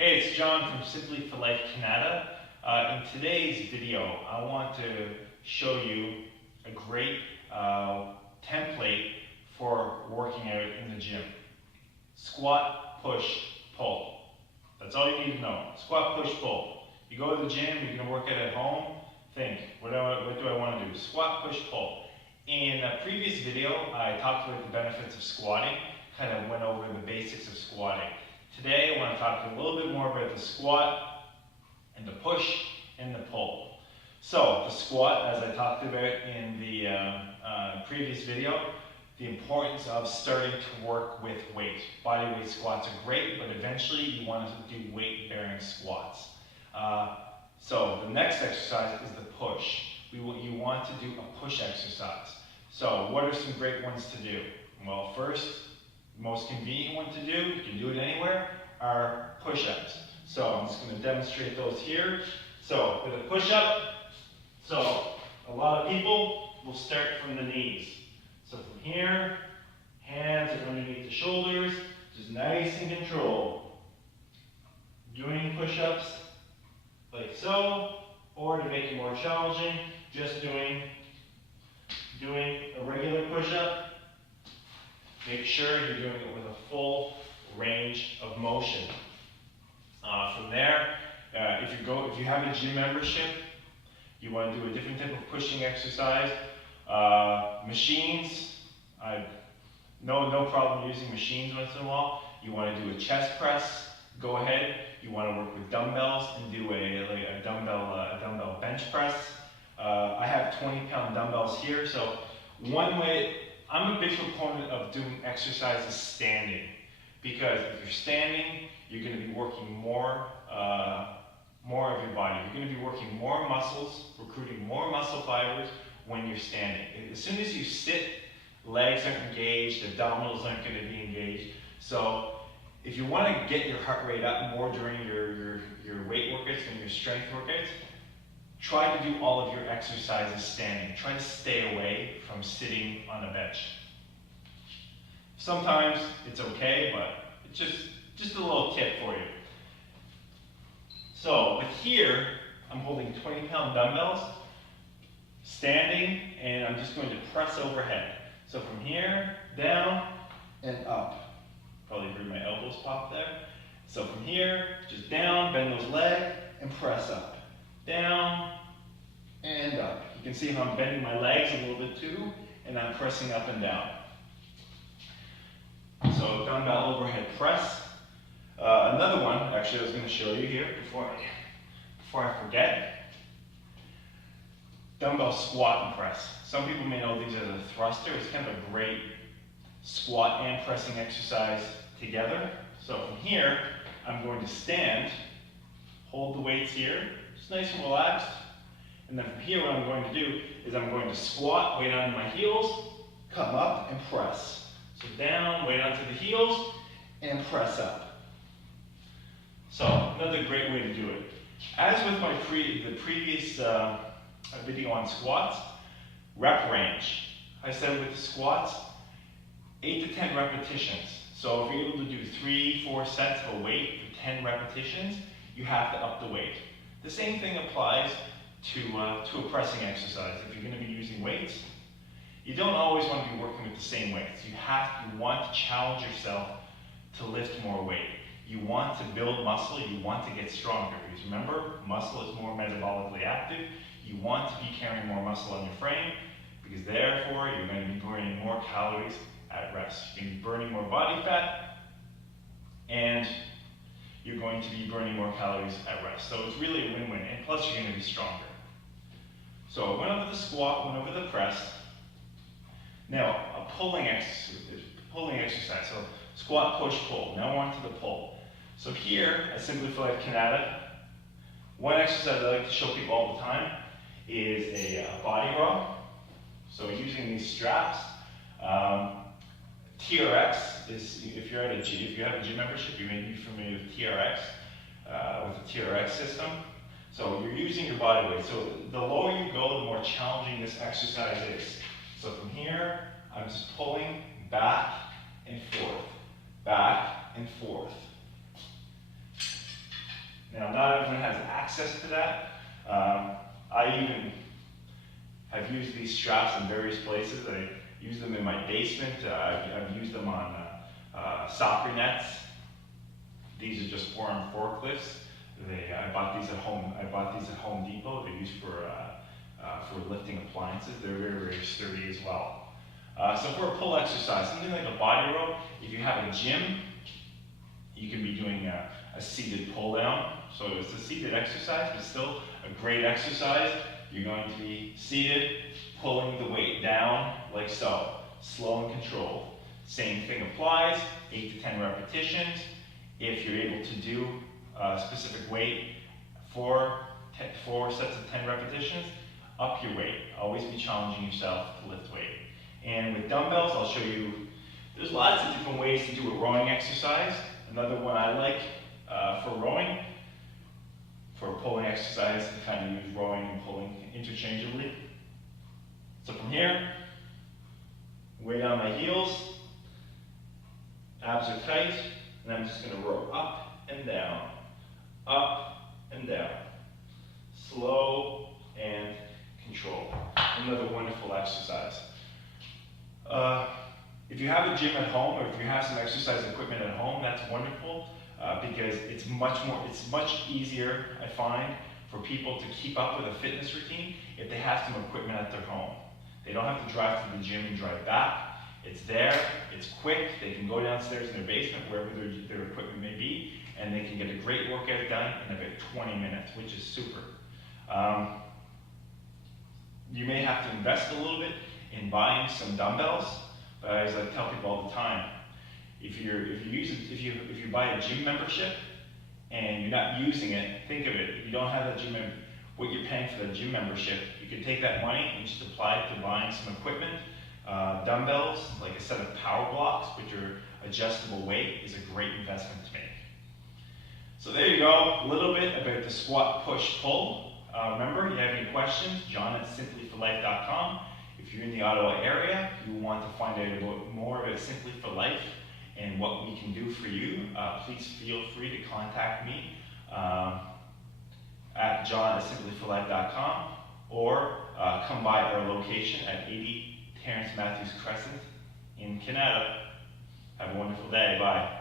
Hey, it's John from Simply for Life Kanata. In today's video, I want to show you a great template for working out in the gym. Squat, push, pull. That's all you need to know. Squat, push, pull. You go to the gym, you're going to work out at home, think, what do I want to do? Squat, push, pull. In a previous video, I talked about the benefits of squatting, kind of went over the basics of squatting. Today, I want to talk a little bit more about the squat and the push and the pull. So, the squat, as I talked about in the previous video, the importance of starting to work with weight. Bodyweight squats are great, but eventually you want to do weight-bearing squats. So, the next exercise is the push. You want to do a push exercise. So, what are some great ones to do? Well, first, most convenient one to do, you can do it anywhere, are push-ups. So I'm just going to demonstrate those here. So with a push-up, so a lot of people will start from the knees. So from here, hands are underneath the shoulders, just nice and controlled. Doing push-ups like so, or to make it more challenging, just doing a regular push-up. Make sure you're doing it with a full range of motion. From there, if you have a gym membership, you want to do a different type of pushing exercise. Machines, no problem using machines once in a while. You want to do a chest press, go ahead. You want to work with dumbbells and do a dumbbell bench press. I have 20-pound dumbbells here, so one way. I'm a big proponent of doing exercises standing, because if you're standing, you're going to be working more of your body. You're going to be working more muscles, recruiting more muscle fibers when you're standing. As soon as you sit, legs aren't engaged, abdominals aren't going to be engaged. So if you want to get your heart rate up more during your weight workouts and your strength workouts, try to do all of your exercises standing. Try to stay away from sitting on a bench. Sometimes it's okay, but it's just a little tip for you. So, with here, I'm holding 20-pound dumbbells, standing, and I'm just going to press overhead. So from here, down, and up. Probably heard my elbows pop there. So from here, just down, bend those legs, and press up. Down and up. You can see how I'm bending my legs a little bit too, and I'm pressing up and down. So dumbbell overhead press. Another one, actually I was going to show you here before I forget. Dumbbell squat and press. Some people may know these as a thruster. It's kind of a great squat and pressing exercise together. So from here, I'm going to stand, hold the weights here, just nice and relaxed. And then from here, what I'm going to do is I'm going to squat, weight onto my heels, come up and press. So down, weight onto the heels, and press up. So another great way to do it. As with the previous video on squats, rep range. I said with squats, 8 to 10 repetitions. So if you're able to do 3-4 sets of a weight for 10 repetitions, you have to up the weight. The same thing applies to a pressing exercise. If you're going to be using weights, you don't always want to be working with the same weights. You want to challenge yourself to lift more weight. You want to build muscle, you want to get stronger. Because remember, muscle is more metabolically active. You want to be carrying more muscle on your frame, because therefore you're going to be burning more calories at rest. You're going to be burning more body fat, and you're going to be burning more calories at rest. So it's really a win-win, and plus you're going to be stronger. So I went over the squat, went over the press. Now, a pulling exercise. So squat, push, pull. Now on to the pull. So here, at Simply for Life Kanata, one exercise I like to show people all the time is a body rock. So using these straps. TRX is, if you have a gym membership, you may be familiar with TRX, with the TRX system. So you're using your body weight. So the lower you go, the more challenging this exercise is. So from here, I'm just pulling back and forth, back and forth. access to that. I even have used these straps in various places. I use them in my basement. I've used them on soccer nets. These are just 4-arm forklifts. I bought these at Home Depot. They're used for lifting appliances. They're very, very sturdy as well. So for a pull exercise, something like a body row, if you have a gym, you can be doing a seated pull down. So it's a seated exercise, but still a great exercise. You're going to be seated, pulling the weight down like so, slow and controlled. Same thing applies, 8 to 10 repetitions. If you're able to do a specific weight, 4 sets of 10 repetitions, up your weight. Always be challenging yourself to lift weight. And with dumbbells, I'll show you, there's lots of different ways to do a rowing exercise. Another one I like for rowing, for a pulling exercise, I kind of use rowing and pulling interchangeably. So from here, weight on my heels, abs are tight, and I'm just going to row up and down, slow and controlled. Another wonderful exercise. If you have a gym at home, or if you have some exercise equipment at home, that's wonderful because it's much easier, I find, for people to keep up with a fitness routine if they have some equipment at their home. They don't have to drive to the gym and drive back. It's there, it's quick, they can go downstairs in their basement, wherever their equipment may be, and they can get a great workout done in about 20 minutes, which is super. You may have to invest a little bit in buying some dumbbells, but as I tell people all the time, if you buy a gym membership and you're not using it, think of it. If you don't have that gym what you're paying for the gym membership, you can take that money and just apply it to buying some equipment. Dumbbells, like a set of power blocks, which are adjustable weight, is a great investment to make. So there you go, a little bit about the squat, push, pull. Remember, if you have any questions, john@simplyforlife.com. If you're in the Ottawa area, you want to find out more about Simply for Life and what we can do for you, please feel free to contact me at john@simplyforlife.com or come by our location at 80 Terrence Matthews Crescent in Kanata. Have a wonderful day. Bye.